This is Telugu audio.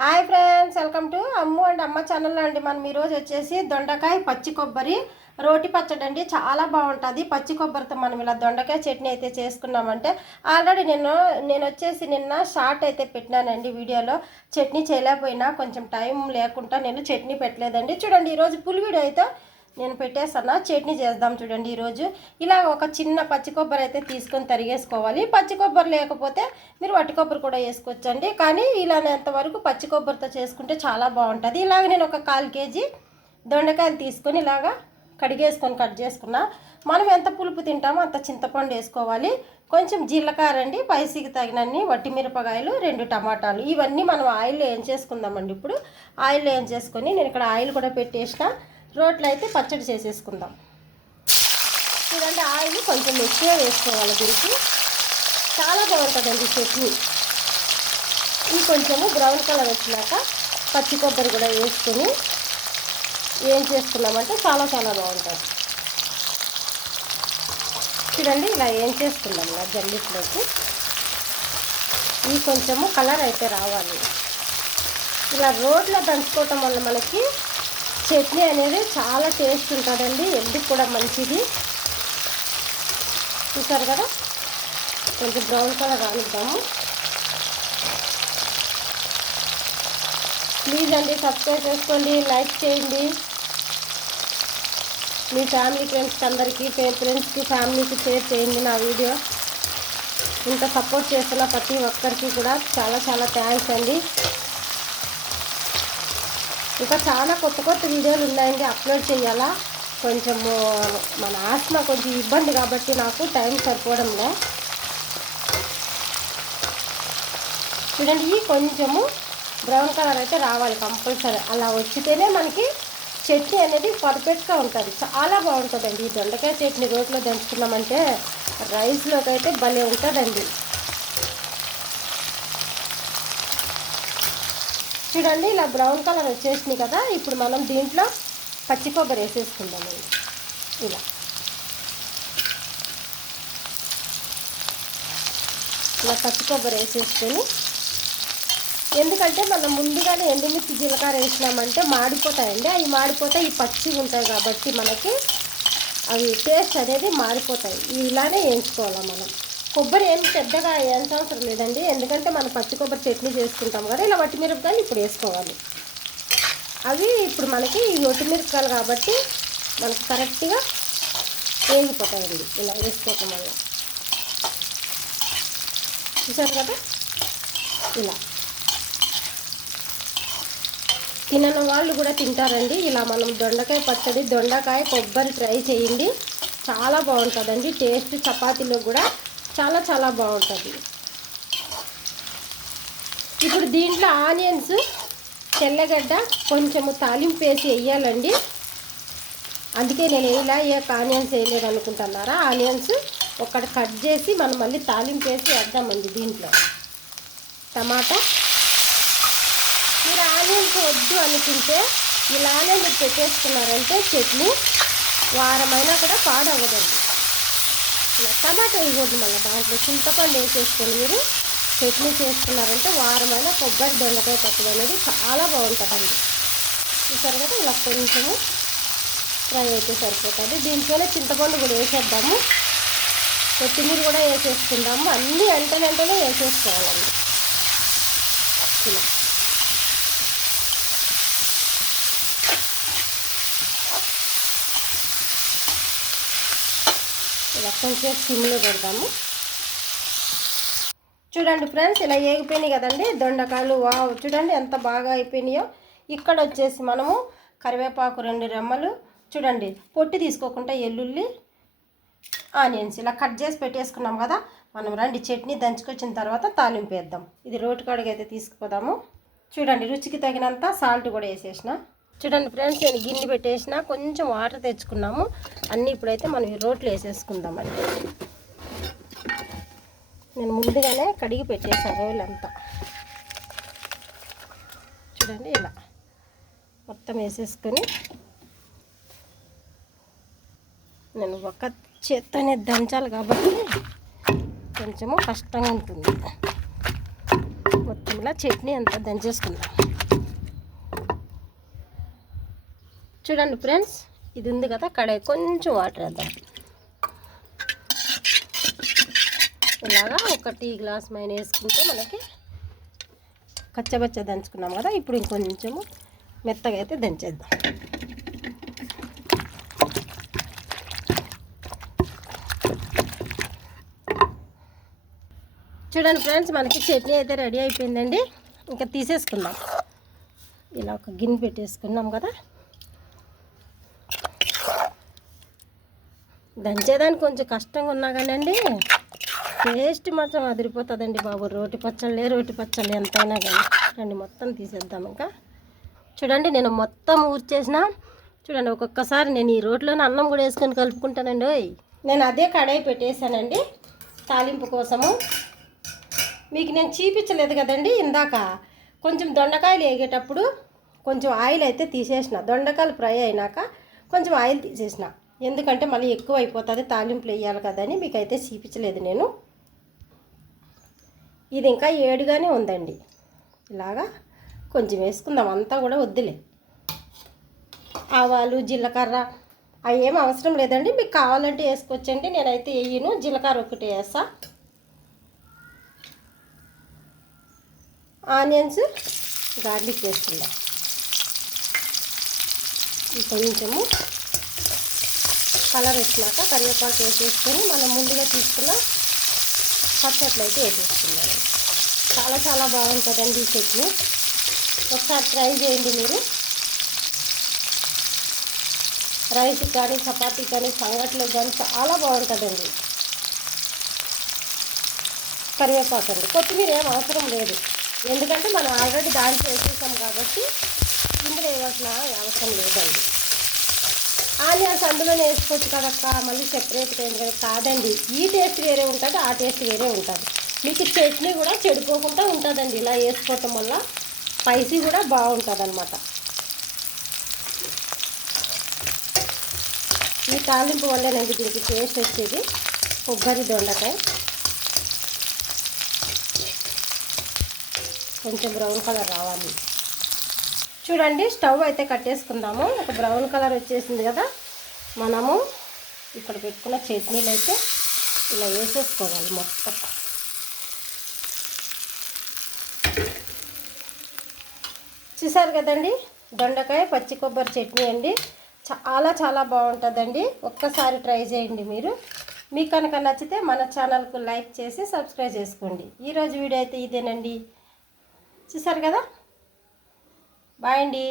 Hi friends welcome to Ammu and Amma channel అండి. మనం ఈరోజు వచ్చేసి దొండకాయ పచ్చి కొబ్బరి రోటి పచ్చడి అండి. చాలా బాగుంటుంది. పచ్చి కొబ్బరితో మనం ఇలా దొండకాయ చట్నీ అయితే చేసుకున్నామంటే ఆల్రెడీ నేను నేను వచ్చేసి నిన్న షార్ట్ అయితే పెట్టినానండి వీడియోలో. చట్నీ చేయలేకపోయినా కొంచెం టైం లేకుండా నేను చట్నీ పెట్టలేదండి. చూడండి ఈరోజు పులివిడి అయితే నేను పెట్టేస్తాను? చట్నీ చేద్దాం చూడండి ఈరోజు. ఇలా ఒక చిన్న పచ్చి కొబ్బరి అయితే తీసుకొని తరిగేసుకోవాలి. పచ్చి కొబ్బరి లేకపోతే మీరు వట్టి కొబ్బరి కూడా వేసుకోవచ్చండి. కానీ ఇలానేంత వరకు పచ్చి కొబ్బరితో చేసుకుంటే చాలా బాగుంటుంది. ఇలాగ నేను ఒక కాల్ కేజీ దొండకాయలు తీసుకొని ఇలాగా కడిగేసుకొని కట్ చేసుకున్నా. మనం ఎంత పులుపు తింటామో అంత చింతపండు వేసుకోవాలి. కొంచెం జీలకర్ర అండి పైసీకి తగినన్ని వట్టి మిరపకాయలు రెండు టమాటాలు. ఇవన్నీ మనం ఆయిల్లో ఏం చేసుకుందామండి ఇప్పుడు? ఆయిల్లో ఏం చేసుకొని నేను ఇక్కడ ఆయిల్ కూడా పెట్టేసిన. రోట్లో అయితే పచ్చడి చేసేసుకుందాం. చూడండి ఆయిల్ కొంచెం ఎక్కువ వేసుకోవాలి దీనికి. చాలా బాగుంటుందండి చట్నీ. ఇది కొంచెము బ్రౌన్ కలర్ వచ్చినాక పచ్చి కొబ్బరి కూడా వేసుకొని ఏం చేసుకున్నామంటే చాలా చాలా బాగుంటుంది. చూడండి ఇలా ఏం చేసుకుందాం ఇలా జల్లిట్లోకి. ఈ కొంచెము కలర్ అయితే రావాలి. ఇలా రోడ్లో దంచుకోవటం వల్ల మనకి చట్నీ అనేది చాలా టేస్ట్ ఉంటుందండి. ఎందుకు కూడా మంచిది. చూసారు కదా? కొంచెం బ్రౌన్ కలర్ రానిద్దాము. ప్లీజ్ అండి సబ్స్క్రైబ్ చేసుకోండి లైక్ చేయండి. మీ ఫ్యామిలీ ఫ్రెండ్స్కి అందరికీ ఫ్రెండ్స్కి ఫ్యామిలీకి షేర్ చేయండి నా వీడియో. ఇంత సపోర్ట్ చేస్తున్న ప్రతి ఒక్కరికి కూడా చాలా చాలా థ్యాంక్స్ అండి. ఇంకా చాలా కొత్త కొత్త వీడియోలు ఉన్నాయండి అప్లోడ్ చేయాలా? కొంచెము మన ఆత్మ కొంచెం ఇబ్బంది కాబట్టి నాకు టైం సరిపోవడంలే చూడండి కొంచెము బ్రౌన్ కలర్ అయితే రావాలి కంపల్సరీ అలా వచ్చితేనే మనకి చట్నీ అనేది పర్ఫెక్ట్గా ఉంటుంది. చాలా బాగుంటుందండి. ఈ దొండకాయ చట్నీ రోట్లో దంచుకున్నామంటే రైస్లోకి అయితే భలే ఉంటుందండి. చూడండి ఇలా బ్రౌన్ కలర్ వచ్చేసింది కదా. ఇప్పుడు మనం దీంట్లో పచ్చి కొబ్బరి వేసేసుకుందామండి ఇలా. ఇలా పచ్చి కొబ్బరి వేసేసుకొని ఎందుకంటే మనం ముందుగానే ఎండుమిర్చి జీలకర్ర వేసినామంటే మాడిపోతాయండి. అవి మాడిపోతే ఈ పచ్చిగా ఉంటాయి కాబట్టి మనకి అవి టేస్ట్ అనేది మారిపోతాయి. ఇలానే వేయించుకోవాలి మనం. కొబ్బరి ఏం పెద్దగా వేయాల్సిన అవసరం లేదండి. ఎందుకంటే మనం పచ్చి కొబ్బరి చట్నీ చేసుకుంటాం కదా ఇలా వట్టి మిరపకాయలు ఇప్పుడు వేసుకోవాలి. అవి ఇప్పుడు మనకి వట్టిమిరపకాయలు వట్టి మిరపకాయలు కాబట్టి మనకు కరెక్ట్గా వేగిపోతాయండి. ఇలా వేసుకోవటం వల్ల. చూసారు కదా? ఇలా. తినని వాళ్ళు కూడా తింటారండి. ఇలా మనం దొండకాయ పచ్చడి దొండకాయ కొబ్బరి ట్రై చేయండి. చాలా బాగుంటుందండి. టేస్ట్ చపాతీలో కూడా చాలా చాలా బాగుంటుంది. ఇప్పుడు దీంట్లో ఆనియన్స్ తెల్లగడ్డ కొంచెము తాలింపు వేసి వేయాలండి. అందుకే నేను ఇలా ఏ ఆనియన్స్ వేయలేదు అనుకుంటున్నారా ఆనియన్స్ ఒకటి కట్ చేసి మనం మళ్ళీ తాలింపు వేసి వేద్దామండి దీంట్లో. టమాటా. మీరు ఆనియన్స్ వద్దు అనుకుంటే ఇలానే మీరు పెట్టేసుకున్నారంటే చట్నీ వారమైనా కూడా పాడవదండి ఇలా టమాటా వేయకూడదు మళ్ళీ దాంట్లో చింతపండు వేసేసుకొని మీరు చట్నీ చేసుకున్నారంటే వారమైన కొబ్బరి దొండకాయ పచ్చడి అనేది చాలా బాగుంటుందండి. చూసారు కదా ఇలా కొంచెము ఫ్రై అయితే సరిపోతుంది. దీంట్లోనే చింతపండు కూడా వేసేద్దాము. కొత్తిమీర కూడా వేసేసుకుందాము. అన్నీ వెంటనే వెంటనే వేసేసుకోవాలండి. ఇలా. ఇలా కొంచెం సిమ్లో పెడదాము చూడండి ఫ్రెండ్స్ ఇలా ఏగిపోయినాయి కదండి దొండకాయలు. వావ్ చూడండి ఎంత బాగా అయిపోయినాయో. ఇక్కడ వచ్చేసి మనము కరివేపాకు రెండు రెమ్మలు చూడండి పొట్టి తీసుకోకుండా ఎల్లుల్లి ఆనియన్స్ ఇలా కట్ చేసి పెట్టేసుకున్నాం కదా. మనం రండి చట్నీ దంచుకొచ్చిన తర్వాత తాలింపు వేద్దాం. ఇది రోటి కాడికి అయితే తీసుకుపోదాము. చూడండి రుచికి తగినంత సాల్ట్ కూడా వేసేసిన. చూడండి ఫ్రెండ్స్ నేను గిన్నె పెట్టేసిన కొంచెం వాటర్ తెచ్చుకున్నాము. అన్నీ ఇప్పుడైతే మనం ఈ రోట్లో వేసేసుకుందామండి. నేను ముందుగానే కడిగి పెట్టేసాను రోజులంతా చూడండి ఇలా మొత్తం వేసేసుకొని నేను ఒక చేత్తోనే దంచాలి కాబట్టి కొంచెము కష్టంగా ఉంటుంది. మొత్తం ఇలా చట్నీ అంతా దంచేసుకుందాం. చూడండి ఫ్రెండ్స్ ఇది ఉంది కదా కడాయి. కొంచెం వాటర్ వేద్దాం. ఇలాగా ఒక టీ గ్లాస్ మైన వేసుకుంటే మనకి కచ్చబచ్చ దంచుకున్నాం కదా ఇప్పుడు ఇంకొంచెము మెత్తగా అయితే దంచేద్దాం. చూడండి ఫ్రెండ్స్ మనకి చట్నీ అయితే రెడీ అయిపోయిందండి. ఇంకా తీసేసుకుందాం. ఇలా ఒక గిన్నె పెట్టేసుకున్నాం కదా. దంచేదానికి కొంచెం కష్టంగా ఉన్నా కానండి టేస్ట్ మాత్రం అదిరిపోతుందండి బాబు. రోటి పచ్చళ్ళే రోటి పచ్చళ్ళు ఎంతైనా కానీ. రండి మొత్తం తీసేద్దాం ఇంకా. చూడండి నేను మొత్తం ఊర్చేసిన. చూడండి ఒక్కొక్కసారి నేను ఈ రోట్లోనే అన్నం కూడా వేసుకొని కలుపుకుంటానండి ఓయ్. నేను అదే కడాయి పెట్టేశానండి తాలింపు కోసము. మీకు నేను చూపించలేదు కదండి ఇందాక. కొంచెం దొండకాయలు వేగేటప్పుడు కొంచెం ఆయిల్ అయితే తీసేసిన. దొండకాయలు ఫ్రై అయినాక కొంచెం ఆయిల్ తీసేసిన. ఎందుకంటే మళ్ళీ ఎక్కువ అయిపోతుంది తాలింపులు వేయాలి కదని మీకు అయితే చూపించలేదు నేను. ఇది ఇంకా ఏడుగానే ఉందండి. ఇలాగా కొంచెం వేసుకుందాం అంతా కూడా వద్దులే. ఆవాలు జీలకర్ర అవి ఏం అవసరం లేదండి. మీకు కావాలంటే వేసుకోవచ్చండి. నేనైతే వేయను. జీలకర్ర ఒకటి వేసా. ఆనియన్స్ గార్లిక్ వేసుకుందాం. కొంచెము కలర్ వచ్చినాక కరివేపాకు వేసేసుకొని మనం ముందుగా తీసుకున్న పచ్చట్లు అయితే వేసేసుకున్నాను చాలా చాలా బాగుంటుందండి ఈ చట్నీ. ఒకసారి ట్రై చేయండి మీరు. రైస్ కానీ చపాతీ కానీ సంగట్లో కానీ చాలా బాగుంటుందండి. కరివేపాకు అండి. కొత్తిమీర ఏం అవసరం లేదు. ఎందుకంటే మనం ఆల్రెడీ దాంట్లో వేసేసాం కాబట్టి ఇందులో వేయాల్సిన అవసరం లేదండి. ఆనియన్స్ అందులోనే వేసుకోవచ్చు కదక్క. మళ్ళీ సెపరేట్గా ఎందుకంటే కాదండి. ఈ టేస్ట్ వేరే ఉంటుంది ఆ టేస్ట్ వేరే ఉంటుంది. మీకు చట్నీ కూడా చెడిపోకుండా ఉంటుందండి. ఇలా వేసుకోవటం వల్ల స్పైసీ కూడా బాగుంటుంది అనమాట ఈ తాలింపు వల్లేనండి దీనికి టేస్ట్ వచ్చేది. కొబ్బరి దొండకాయ. కొంచెం బ్రౌన్ కలర్ రావాలి. చూడండి స్టవ్ అయితే కట్టేసుకుందాము. ఒక బ్రౌన్ కలర్ వచ్చేసింది కదా. మనము ఇక్కడ పెట్టుకున్న చట్నీలు అయితే ఇలా వేసేసుకోవాలి మొత్తం. చూసారు కదండి? దొండకాయ పచ్చి కొబ్బరి చట్నీ అండి. చాలా చాలా బాగుంటుందండి. ఒక్కసారి ట్రై చేయండి మీరు. మీకు కనుక నచ్చితే మన ఛానల్కు లైక్ చేసి సబ్స్క్రైబ్ చేసుకోండి. ఈరోజు వీడియో అయితే ఇదేనండి. చూసారు కదా? బాయ్ అండి